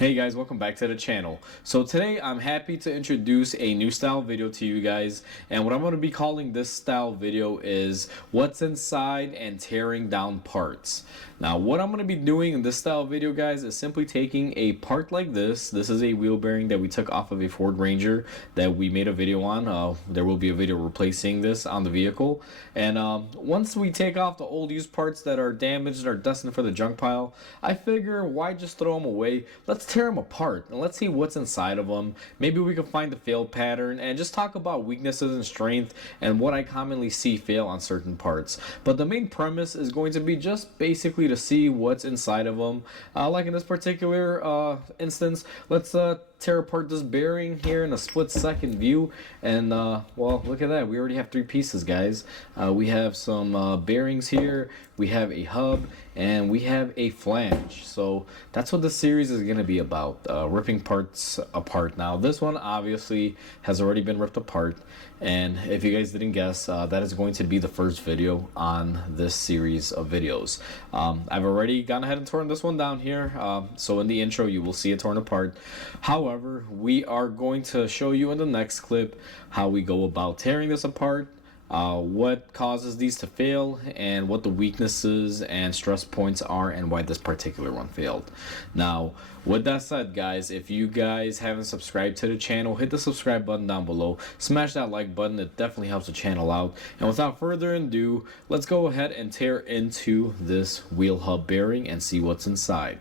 Hey guys, welcome back to the channel. So today I'm happy to introduce a new style video to you guys, and what I'm going to be calling this style video is what's inside and tearing down parts. Now what I'm going to be doing in this style video, guys, is simply taking a part like this. This is a wheel bearing that we took off of a Ford Ranger that we made a video on. There will be a video replacing this on the vehicle, and once we take off the old used parts that are damaged and are destined for the junk pile, I figure why just throw them away. Let's tear them apart and let's see what's inside of them. Maybe we can find the fail pattern and just talk about weaknesses and strength and what I commonly see fail on certain parts. But the main premise is going to be just basically to see what's inside of them. Like in this particular instance, let's tear apart this bearing here in a split-second view, and well, look at that. We already have three pieces, guys. We have some bearings here, we have a hub, and we have a flange. So that's what the series is going to be about, ripping parts apart. Now this one obviously has already been ripped apart, and if you guys didn't guess, that is going to be the first video on this series of videos. I've already gone ahead and torn this one down here, so in the intro you will see it torn apart. However, we are going to show you in the next clip how we go about tearing this apart, what causes these to fail, and what the weaknesses and stress points are, and why this particular one failed. Now, with that said, guys, if you guys haven't subscribed to the channel, hit the subscribe button down below, smash that like button. It definitely helps the channel out. And without further ado, let's go ahead and tear into this wheel hub bearing and see what's inside.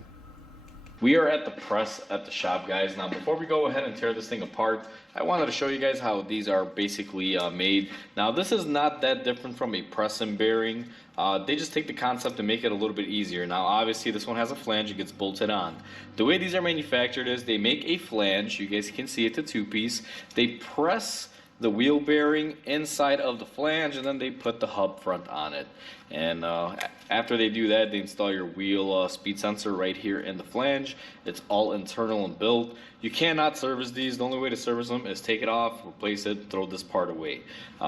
We are at the press at the shop, guys. Now before we go ahead and tear this thing apart, I wanted to show you guys how these are basically made. Now this is not that different from a press and bearing. They just take the concept and make it a little bit easier. Now obviously this one has a flange, it gets bolted on. The way these are manufactured is they make a flange, you guys can see it's a two-piece. They press the wheel bearing inside of the flange, and then they put the hub front on it. And after they do that, they install your wheel speed sensor right here in the flange. It's all internal and built. You cannot service these. The only way to service them is take it off, replace it, throw this part away.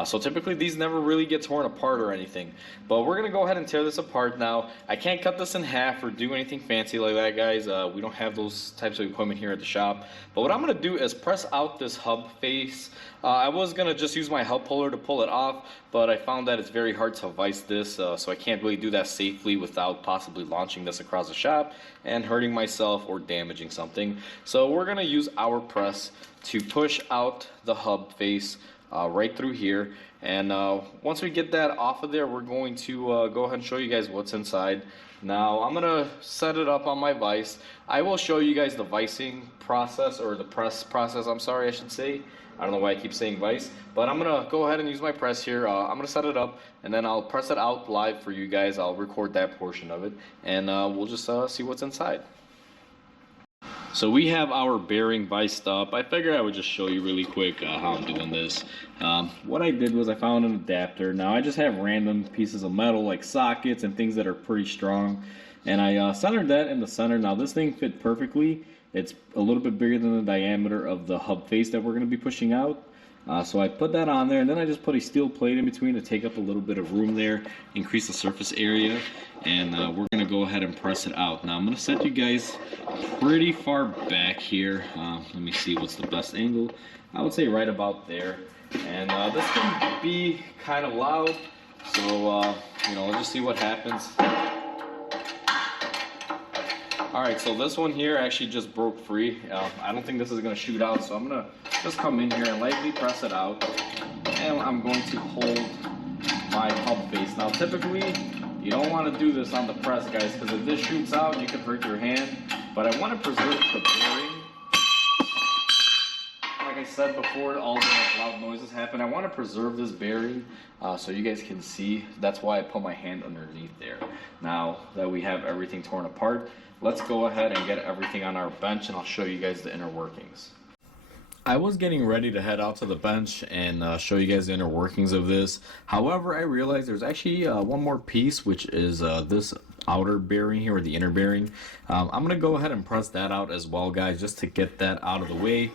So typically these never really get torn apart or anything. But we're gonna go ahead and tear this apart now. I can't cut this in half or do anything fancy like that, guys. We don't have those types of equipment here at the shop. But what I'm gonna do is press out this hub face. I was gonna just use my hub puller to pull it off, but I found that it's very hard to vise this, so I can't really do that safely without possibly launching this across the shop and hurting myself or damaging something. So we're gonna use our press to push out the hub face right through here, and once we get that off of there, we're going to go ahead and show you guys what's inside. Now I'm gonna set it up on my vise. I will show you guys the vising process, or the press process, I'm sorry, I should say. I don't know why I keep saying vise, but I'm gonna go ahead and use my press here. I'm gonna set it up, and then I'll press it out live for you guys. I'll record that portion of it, and we'll just see what's inside. So we have our bearing viced up. I figured I would just show you really quick how I'm doing this. What I did was I found an adapter. Now I just have random pieces of metal like sockets and things that are pretty strong, and I centered that in the center. Now this thing fit perfectly. It's a little bit bigger than the diameter of the hub face that we're going to be pushing out. So I put that on there, and then I just put a steel plate in between to take up a little bit of room there, increase the surface area, and we're going to go ahead and press it out. Now I'm going to set you guys pretty far back here. Let me see what's the best angle. I would say right about there. And this can be kind of loud, so you know, let's just see what happens. Alright, so this one here actually just broke free. I don't think this is going to shoot out, so I'm going to just come in here and lightly press it out. And I'm going to hold my hub face. Now typically, you don't want to do this on the press, guys, because if this shoots out, you can hurt your hand. But I want to preserve the bearing. Like I said before, all the loud noises happen. I want to preserve this bearing so you guys can see. That's why I put my hand underneath there. Now that we have everything torn apart, let's go ahead and get everything on our bench, and I'll show you guys the inner workings. I was getting ready to head out to the bench and show you guys the inner workings of this. However, I realized there's actually one more piece, which is this outer bearing here, or the inner bearing. I'm gonna go ahead and press that out as well, guys, just to get that out of the way,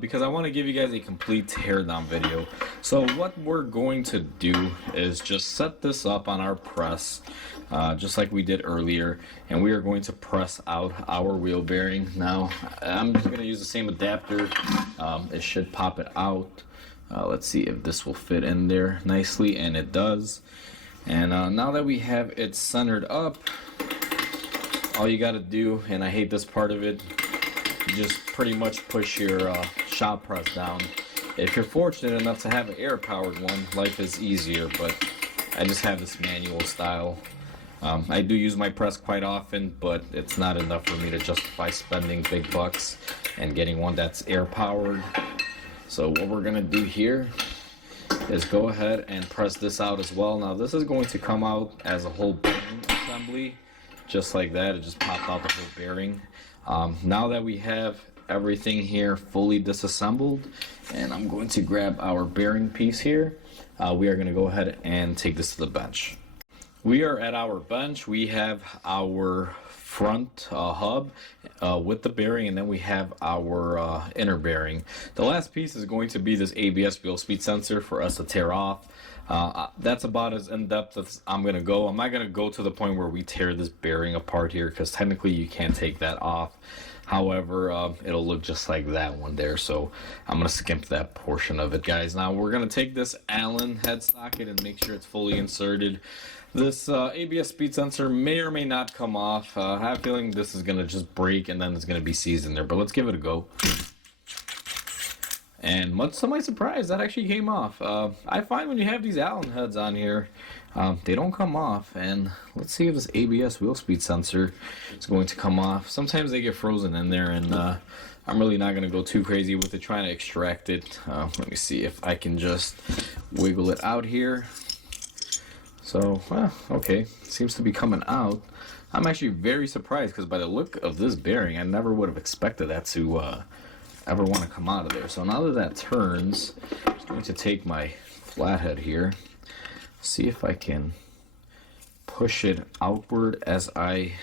because I want to give you guys a complete teardown video. So what we're going to do is just set this up on our press, just like we did earlier, and we are going to press out our wheel bearing. Now I'm just going to use the same adapter. It should pop it out. Let's see if this will fit in there nicely, and it does. And now that we have it centered up, all you got to do, and I hate this part of it, you just pretty much push your shop press down. If you're fortunate enough to have an air powered one, life is easier, but I just have this manual style. I do use my press quite often, but it's not enough for me to justify spending big bucks and getting one that's air powered. So what we're gonna do here is go ahead and press this out as well. Now this is going to come out as a whole bearing assembly, just like that. It just popped out the whole bearing. Now that we have everything here fully disassembled, and I'm going to grab our bearing piece here, we are going to go ahead and take this to the bench. We are at our bench. We have our front hub with the bearing, and then we have our inner bearing. The last piece is going to be this ABS wheel speed sensor for us to tear off. That's about as in-depth as I'm going to go. I'm not going to go to the point where we tear this bearing apart here, because technically you can't take that off. However, it'll look just like that one there, so I'm going to skimp that portion of it, guys. Now we're going to take this Allen head socket and make sure it's fully inserted. This ABS speed sensor may or may not come off. I have a feeling this is going to just break and then it's going to be seized in there, but let's give it a go. And much to my surprise, that actually came off. I find when you have these Allen heads on here, they don't come off. And let's see if this ABS wheel speed sensor is going to come off. Sometimes they get frozen in there, and I'm really not going to go too crazy with it trying to extract it. Let me see if I can just wiggle it out here. So, well, okay, seems to be coming out. I'm actually very surprised, because by the look of this bearing, I never would have expected that to ever want to come out of there. So now that that turns, I'm just going to take my flathead here, see if I can push it outward as I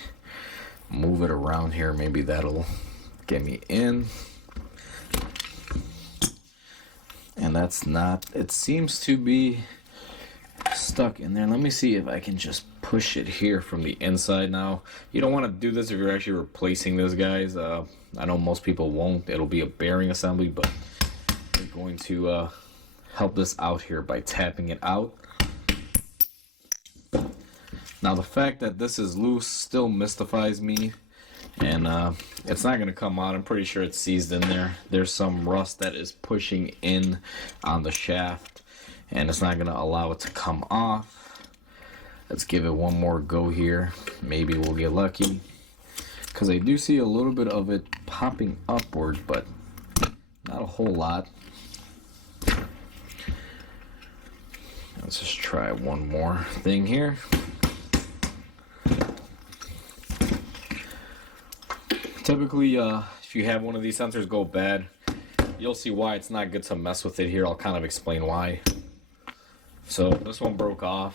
move it around here. Maybe that'll get me in. And that's not, it seems to be stuck in there. Let me see if I can just push it here from the inside. Now, you don't want to do this if you're actually replacing this, guys. I know most people won't. It'll be a bearing assembly, but we're going to help this out here by tapping it out. Now, the fact that this is loose still mystifies me, and it's not going to come out. I'm pretty sure it's seized in there. There's some rust that is pushing in on the shaft, and it's not going to allow it to come off. Let's give it one more go here. Maybe we'll get lucky, because I do see a little bit of it popping upward, but not a whole lot. Let's just try one more thing here. Typically, if you have one of these sensors go bad, you'll see why it's not good to mess with it here. I'll kind of explain why. So this one broke off.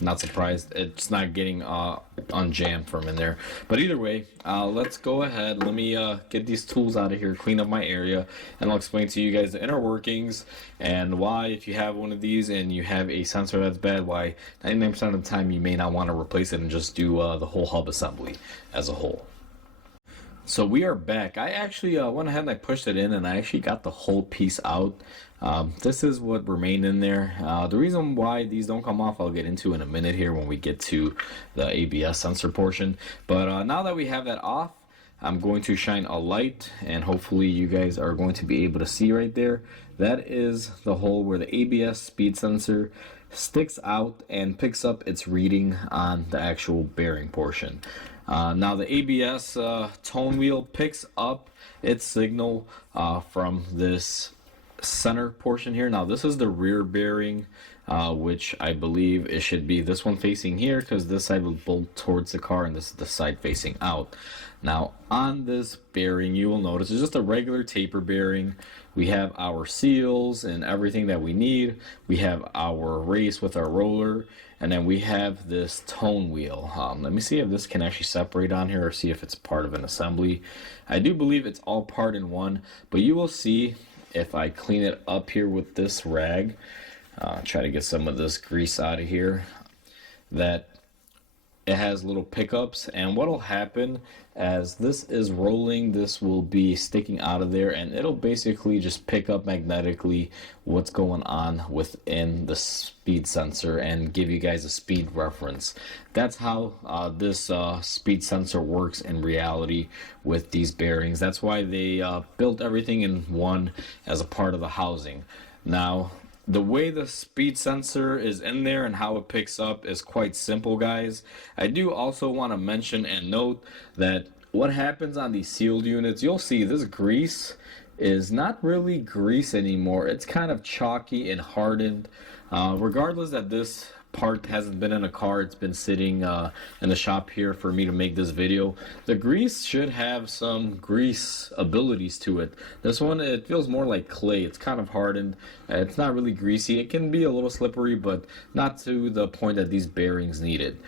Not surprised. It's not getting unjammed from in there. But either way, let's go ahead. Let me get these tools out of here, clean up my area, and I'll explain to you guys the inner workings and why, if you have one of these and you have a sensor that's bad, why 99% of the time you may not want to replace it and just do the whole hub assembly as a whole. So we are back. I actually went ahead and I pushed it in, and I actually got the whole piece out. This is what remained in there. The reason why these don't come off I'll get into in a minute here when we get to the ABS sensor portion. But now that we have that off, I'm going to shine a light, and hopefully you guys are going to be able to see right there. That is the hole where the ABS speed sensor sticks out and picks up its reading on the actual bearing portion. Now the ABS tone wheel picks up its signal from this center portion here. Now this is the rear bearing. which I believe it should be this one facing here, because this side will bolt towards the car and this is the side facing out. Now on this bearing, you will notice it's just a regular taper bearing. We have our seals and everything that we need. We have our race with our roller, and then we have this tone wheel. Let me see if this can actually separate on here, or see if it's part of an assembly. I do believe it's all part in one, but you will see if I clean it up here with this rag, try to get some of this grease out of here, that it has little pickups, and what'll happen as this is rolling, this will be sticking out of there, and it'll basically just pick up magnetically what's going on within the speed sensor and give you guys a speed reference. That's how this speed sensor works in reality with these bearings. That's why they built everything in one as a part of the housing. Now the way the speed sensor is in there and how it picks up is quite simple, guys. I do also want to mention and note that what happens on these sealed units, you'll see this grease is not really grease anymore. It's kind of chalky and hardened. Regardless that this part hasn't been in a car, it's been sitting in the shop here for me to make this video. The grease should have some grease abilities to it. This one, it feels more like clay. It's kind of hardened. It's not really greasy. It can be a little slippery, but not to the point that these bearings need it.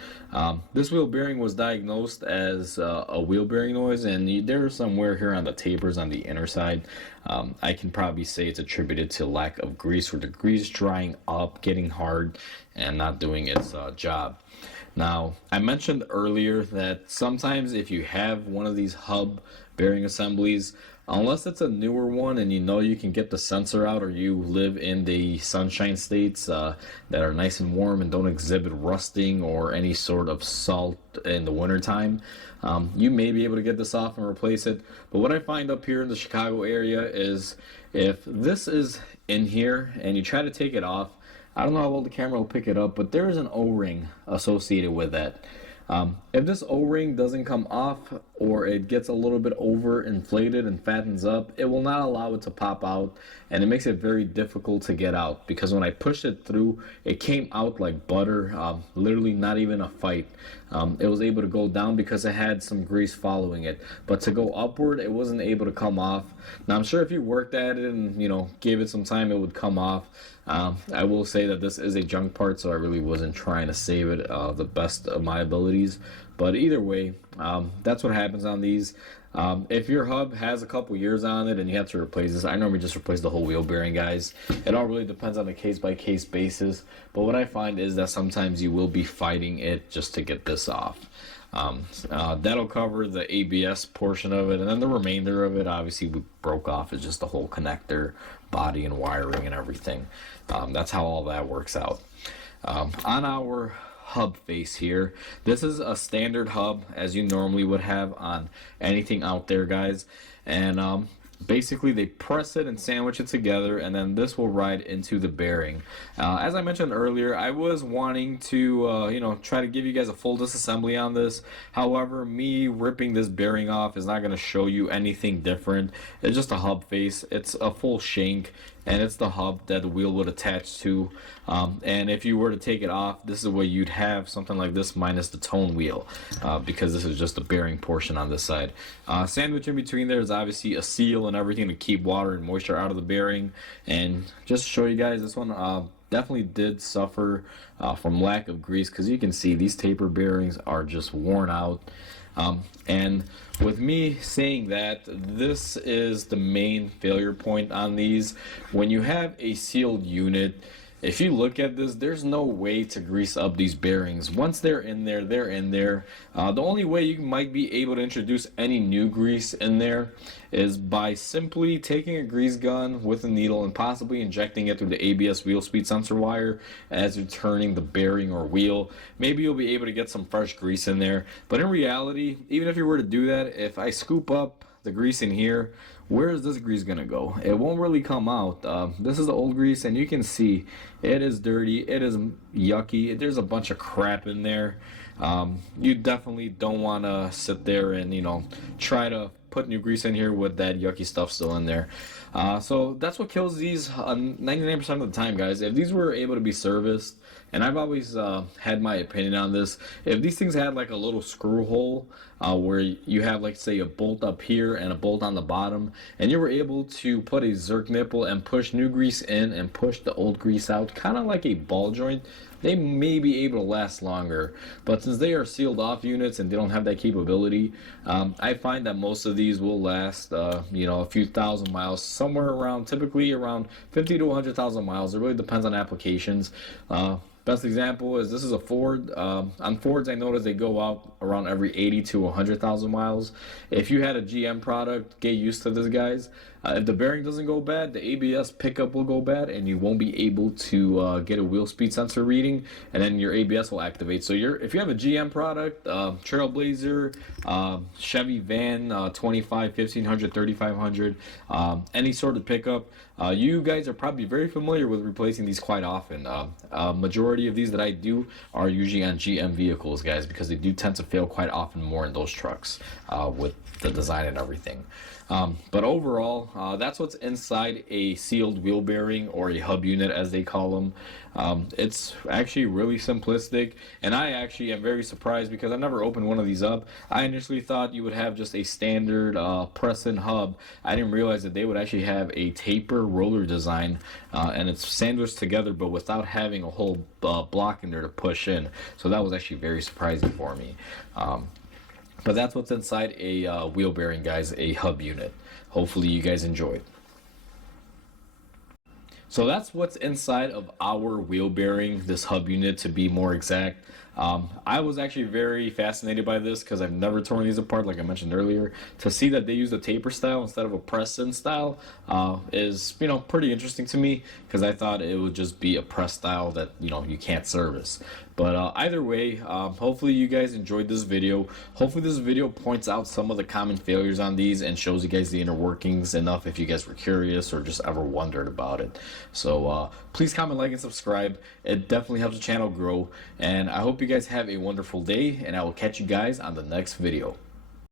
This wheel bearing was diagnosed as a wheel bearing noise, and there's some wear here on the tapers on the inner side. I can probably say it's attributed to lack of grease, or the grease drying up, getting hard, and not doing its job. Now, I mentioned earlier that sometimes if you have one of these hub bearing assemblies, unless it's a newer one and you know you can get the sensor out, or you live in the sunshine states that are nice and warm and don't exhibit rusting or any sort of salt in the wintertime, you may be able to get this off and replace it. But what I find up here in the Chicago area is if this is in here and you try to take it off, I don't know how well the camera will pick it up, but there is an O-ring associated with that. If this O-ring doesn't come off, or it gets a little bit over inflated and fattens up, it will not allow it to pop out, and it makes it very difficult to get out, because when I pushed it through, it came out like butter, literally not even a fight. It was able to go down because it had some grease following it, but to go upward, it wasn't able to come off. Now I'm sure if you worked at it and gave it some time, it would come off. I will say that this is a junk part, so I really wasn't trying to save it the best of my abilities. But either way, that's what happens on these. If your hub has a couple years on it and you have to replace this, I normally just replace the whole wheel bearing, guys. It all really depends on a case-by-case basis. But what I find is that sometimes you will be fighting it just to get this off. That'll cover the ABS portion of it, and then the remainder of it, obviously, we broke off is just the whole connector, body, and wiring and everything. That's how all that works out. On our hub face here, this is a standard hub as you normally would have on anything out there, guys, and basically they press it and sandwich it together, and then this will ride into the bearing. As I mentioned earlier, I was wanting to try to give you guys a full disassembly on this. However, me ripping this bearing off is not going to show you anything different. It's just a hub face. It's a full shank, and it's the hub that the wheel would attach to. And if you were to take it off, this is where you'd have something like this minus the tone wheel, because this is just the bearing portion on this side. Sandwich in between there is obviously a seal and everything to keep water and moisture out of the bearing. And just to show you guys, this one definitely did suffer from lack of grease, because you can see these taper bearings are just worn out. And with me saying that, this is the main failure point on these. When you have a sealed unit, if you look at this, there's no way to grease up these bearings. Once they're in there, they're in there. The only way you might be able to introduce any new grease in there is by simply taking a grease gun with a needle and possibly injecting it through the ABS wheel speed sensor wire as you're turning the bearing or wheel. Maybe you'll be able to get some fresh grease in there. But in reality, even if you were to do that, if I scoop up the grease in here, where is this grease gonna go? It won't really come out. This is the old grease, and you can see it is dirty, it is yucky, there's a bunch of crap in there. You definitely don't want to sit there and try to put new grease in here with that yucky stuff still in there. So that's what kills these 99% of the time, guys. If these were able to be serviced, and I've always had my opinion on this, if these things had like a little screw hole where you have, like, say, a bolt up here and a bolt on the bottom, and you were able to put a Zerk nipple and push new grease in and push the old grease out, kind of like a ball joint, they may be able to last longer. But since they are sealed off units and they don't have that capability, I find that most of these will last, you know, a few thousand miles, somewhere around, typically around 50 to 100,000 miles. It really depends on applications. Best example is this is a Ford. On Fords, I noticed they go out around every 80 to 100,000 miles. If you had a GM product, get used to this, guys. If the bearing doesn't go bad, the ABS pickup will go bad, and you won't be able to get a wheel speed sensor reading, and then your ABS will activate. So if you have a GM product, Trailblazer, Chevy van, 25, 1500, 3500, any sort of pickup, you guys are probably very familiar with replacing these quite often. Majority of these that I do are usually on GM vehicles, guys, because they do tend to fail quite often more in those trucks with the design and everything. But overall, that's what's inside a sealed wheel bearing, or a hub unit as they call them. It's actually really simplistic, and I actually am very surprised because I never opened one of these up. I initially thought you would have just a standard press-in hub. I didn't realize that they would actually have a taper roller design, and it's sandwiched together but without having a whole block in there to push in. So that was actually very surprising for me. But that's what's inside a wheel bearing, guys, a hub unit. Hopefully you guys enjoyed. So that's what's inside of our wheel bearing, this hub unit to be more exact. I was actually very fascinated by this because I've never torn these apart, like I mentioned earlier. To see that they use a taper style instead of a press-in style is, you know, pretty interesting to me, because I thought it would just be a press style that, you know, you can't service. But either way, hopefully you guys enjoyed this video. Hopefully this video points out some of the common failures on these and shows you guys the inner workings enough if you guys were curious or just ever wondered about it. So please comment, like, and subscribe. It definitely helps the channel grow. And I hope you guys have a wonderful day, and I will catch you guys on the next video.